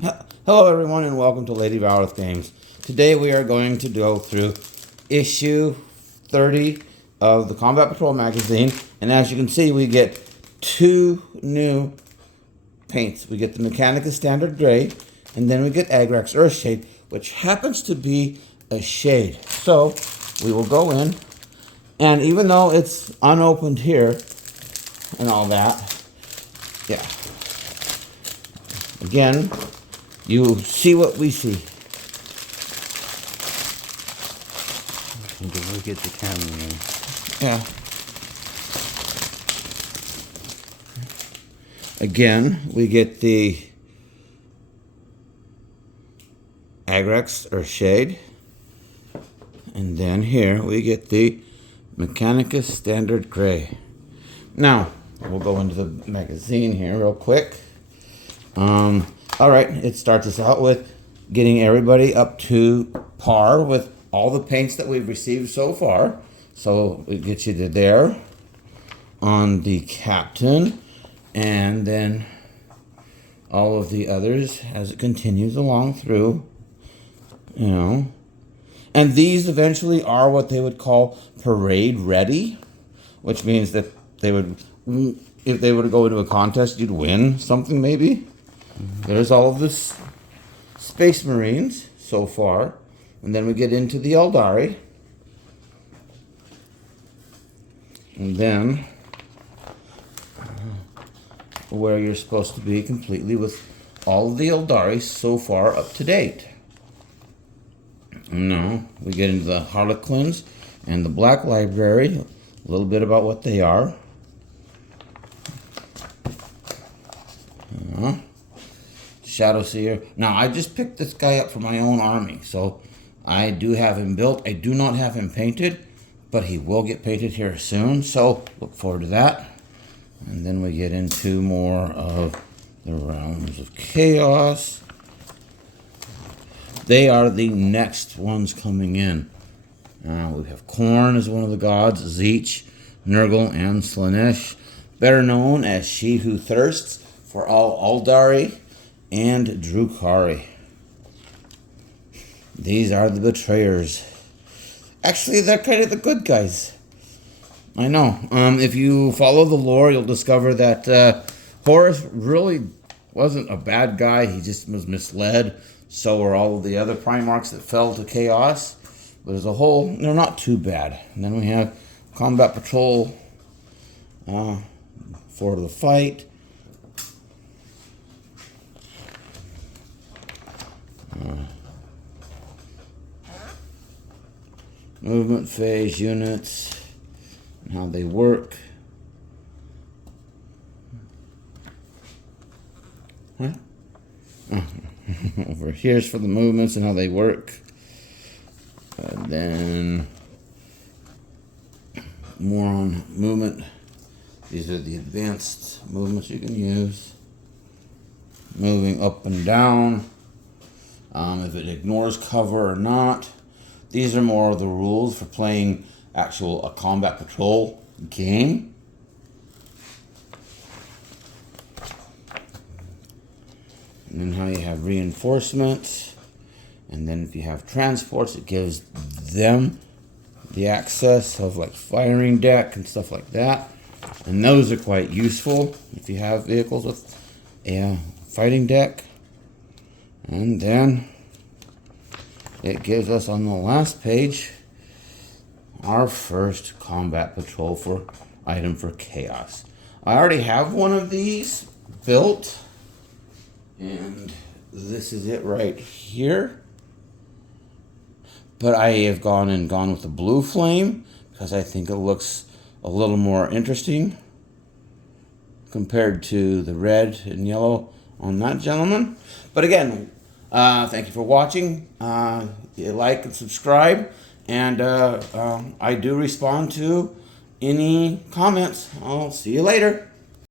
Hello everyone and welcome to Lady Valorith Games. Today we are going to go through issue 30 of the Combat Patrol magazine, and as you can see we get two new paints. We get the Mechanicus Standard Gray, and then we get Agrax Earthshade, which happens to be a shade. So we will go in, and even though it's unopened here and all that, yeah, again, you see what we see. And to look at the camera. Yeah. Again, we get the Agrax Earthshade. And then here we get the Mechanicus Standard Gray. Now, we'll go into the magazine here real quick. All right, it starts us out with getting everybody up to par with all the paints that we've received so far. So it gets you to there on the captain, and then all of the others as it continues along through, you know. And these eventually are what they would call parade ready, which means that they would, if they were to go into a contest, you'd win something maybe. There's all of this Space Marines so far. And then we get into the Eldari. And then where you're supposed to be completely with all of the Eldari so far up to date. And now we get into the Harlequins and the Black Library. A little bit about what they are. Shadowseer. Now, I just picked this guy up for my own army, so I do have him built. I do not have him painted, but he will get painted here soon, so look forward to that. And then we get into more of the Realms of Chaos. They are the next ones coming in. We have Khorne as one of the gods, Tzeentch, Nurgle, and Slaanesh, better known as She Who Thirsts, for all Eldari and Drukhari. These are the betrayers. Actually, they're kind of the good guys. I know. If you follow the lore, you'll discover that Horus really wasn't a bad guy. He just was misled. So were all of the other Primarchs that fell to chaos. But as a whole, they're not too bad. And then we have Combat Patrol for the fight. Movement phase units and how they work. Huh? Over here's for the movements and how they work. And then more on movement. These are the advanced movements you can use. Moving up and down. If it ignores cover or not. These are more of the rules for playing a Combat Patrol game. And then how you have reinforcements. And then if you have transports, it gives them the access of like firing deck and stuff like that. And those are quite useful if you have vehicles with a fighting deck. And then it gives us on the last page our first Combat Patrol for item for Chaos. I already have one of these built, and this is it right here. But I have gone with the blue flame because I think it looks a little more interesting compared to the red and yellow on that gentleman. But again, thank you for watching. Like and subscribe, and I do respond to any comments. I'll see you later.